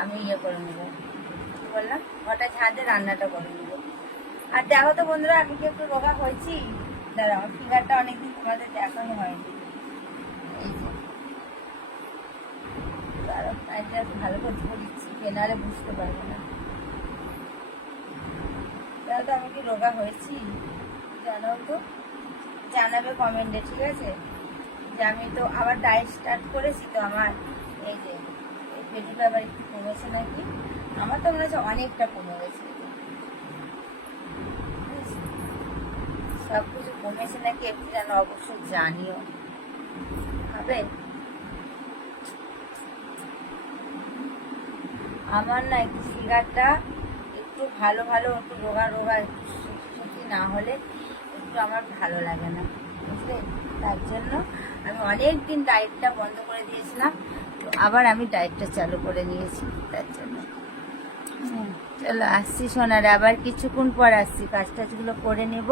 আমি করে নেবো, বললাম ঘরটা ঝাড় দিয়ে রান্নাটা করে নেবো। আর দেখো তো বন্ধুরা, আমি কি একটু রোগা হয়েছি? দাঁড়া, আমার ফিগারটা অনেকদিন তোমাদের দেখানো হয়নি। এই যে ভালো করে ধরিচ্ছি, কেনারে বুঝতে পারবো না। তাহলে তো আমি কি রোগা হয়েছি জানাও তো, জানাবে কমেন্টে, ঠিক আছে? যে আমি তো আবার ডায়েট স্টার্ট করেছি, তো আমার এই যে পেটুটা আবার একটু কমেছে নাকি। আমার তো মনে হচ্ছে অনেকটা কমে গেছে, সব কিছু কমেছে নাকি একটু যেন অবশ্যই জানিও, হবে? আমার না একটু ফিগারটা একটু ভালো ভালো, একটু রোগা রোগা, একটু সুখী না হলে একটু আমার ভালো লাগে না, বুঝলে? তার জন্য আমি অনেক দিন ডায়েটটা বন্ধ করে দিয়েছিলাম, তো আবার আমি ডায়েটটা চালু করে নিয়েছি তার জন্য। চলো আসছি সোনারে, আবার কিছুক্ষণ পর আসছি, কাজ টাজগুলো করে নেব,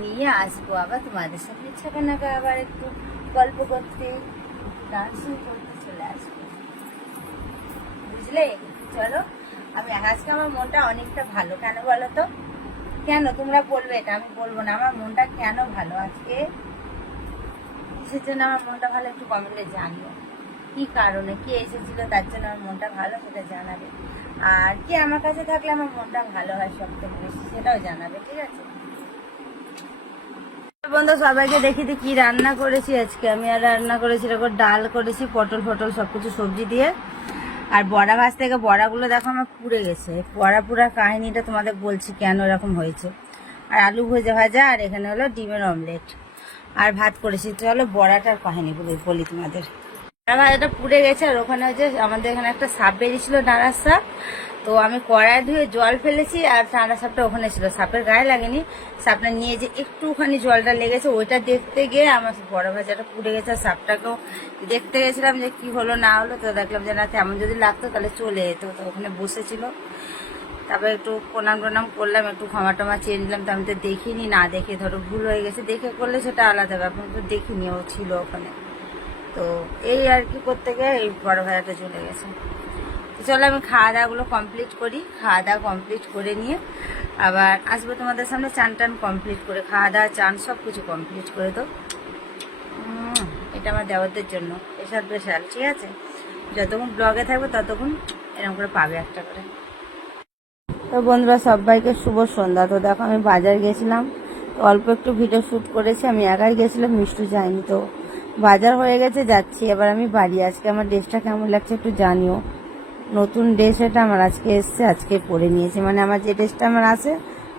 নিয়ে আসবো আবার তোমাদের সাথে ছাকানাকা আবার একটু গল্প করতে, ডান্সিং করতে চলে আসবো, বুঝলে? চলো, আমি আজকে আমার মনটা অনেকটা ভালো, কেন বলো তো? কেন তোমরা বলবে? এটা আমি বলবো না, আমার মনটা কেন ভালো আজকে, কিসের জন্য আমার মনটা ভালো, একটু কমেন্টে জানিও। কি কারণে, কি এসেছিল তার জন্য আমার মনটা ভালো, সেটা জানাবে। আর কি আমার কাছে থাকলে আমার মনটা ভালো হয় সব থেকে বেশি, সেটাও জানাবে, ঠিক আছে? বন্ধু সবাইকে দেখি কি রান্না করেছি আজকে। আমি আর রান্না করেছি এরকম ডাল করেছি, পটল ফটল সবকিছু সবজি দিয়ে, আর বড়া ভাজ থেকে বড়াগুলো দেখো আমার পুড়ে গেছে। বড়া পুরা কাহিনীটা তোমাদের বলছি কেন এরকম হয়েছে। আর আলু ভাজা ভাজা, আর এখানে হলো ডিমের অমলেট, আর ভাত করেছি। চলো বড়াটার কাহিনী বলি তোমাদের। বড়া ভাজাটা পুড়ে গেছে, আর ওখানে হচ্ছে আমাদের এখানে একটা সাপ বেরিয়েছিল, ডাঁড়ার সাপ। তো আমি কড়াই ধুয়ে জল ফেলেছি, আর ডাঁড়া সাপটা ওখানে ছিল, সাপের গায়ে লাগেনি। সাপটা নিয়ে যে একটুখানি জলটা লেগেছে, ওইটা দেখতে গিয়ে আমার বড়া ভাজাটা পুড়ে গেছে। আর সাপটাকেও দেখতে গেছিলাম যে কি হলো না হলো, তো দেখলাম যে না, তেমন যদি লাগতো তাহলে চলে যেত। তো ওখানে বসেছিল, তারপরে একটু প্রণাম টনাম করলাম, একটু ক্ষমা টমা চেয়ে নিলাম। তো আমি তো দেখিনি, না দেখে ধরো ভুল হয়ে গেছে, দেখে করলে সেটা আলাদা ব্যাপার, তো দেখিনি ও ছিল ওখানে। তো এই আর কি করতে গিয়ে এই বড় ভাজাটা চলে গেছে। তো চলো আমি খাওয়া দাওয়াগুলো কমপ্লিট করি, খাওয়া দাওয়া কমপ্লিট করে নিয়ে আবার আসবো তোমাদের সামনে। চান টান কমপ্লিট করে, খাওয়া দাওয়া চান সব কিছু কমপ্লিট করে। তো এটা আমার দেওয়ারদের জন্য স্পেশাল, ঠিক আছে? যতক্ষণ ব্লগে থাকবে ততক্ষণ এরকম করে পাবে একটা করে। তো বন্ধুরা সবাইকে শুভ সন্ধ্যা। তো দেখো আমি বাজার গেছিলাম, অল্প একটু ভিডিও শ্যুট করেছি, আমি একাই গেছিলাম, মিষ্টু যায়নি। তো বাজার হয়ে গেছে, যাচ্ছি এবার আমি বাড়ি। আজকে আমার ড্রেসটা কেমন লাগছে একটু জানিও। নতুন ড্রেস এটা আমার আজকে এসছে, আজকে পরে নিয়েছি, মানে আমার যে ড্রেসটা আমার আছে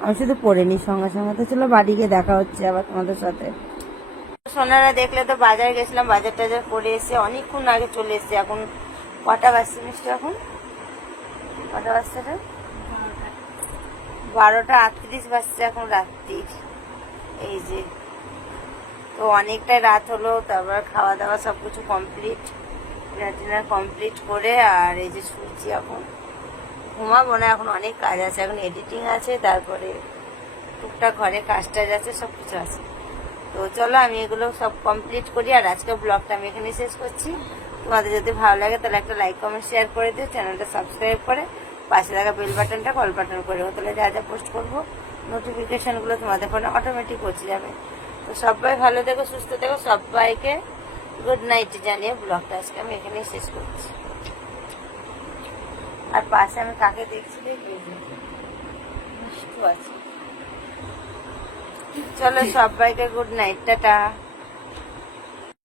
আমি শুধু পরে নিই সঙ্গে সঙ্গে। তো চলো বাড়ি গিয়ে দেখা হচ্ছে আবার তোমাদের সাথে। সোনারা দেখলে তো বাজার গেছিলাম, বাজার টাজার করে এসে অনেকক্ষণ আগে চলে এসছে। এখন কটা বাজছে মিষ্টি? এখন কটা বাজছে? 12:38 বাজছে এখন রাত্রির। এই যে তো অনেকটাই রাত হলো। তারপর খাওয়া দাওয়া সব কিছু কমপ্লিট, ডিনার কমপ্লিট করে আর এই যে শুয়েছি। এখন ঘুমাবো না, এখন অনেক কাজ আছে, এখন এডিটিং আছে, তারপরে টুকটাক ঘরে কাজ টাজ আছে, সব কিছু আছে। তো চলো আমি এগুলো সব কমপ্লিট করি। আর আজকে ব্লগটা আমি এখানে শেষ করছি। তোমাদের যদি ভালো লাগে তাহলে একটা লাইক কমেন্ট শেয়ার করে দিও, চ্যানেলটা সাবস্ক্রাইব করে পাশে থাকা বেল বাটনটা কল বাটন করে দেবো, তাহলে যা যা পোস্ট করবো নোটিফিকেশানগুলো তোমাদের ফোনে অটোমেটিক পৌঁছে যাবে। তো সবাই ভালো থেকো, সুস্থ থেকো, সবাইকে গুড নাইট জানিয়ে ব্লগটা আজকে আমি এখানেই শেষ করছি। আর পাশে আমি কাকে দেখছি মিষ্টু আছে। চলো সবাইকে গুড নাইট, টাটা।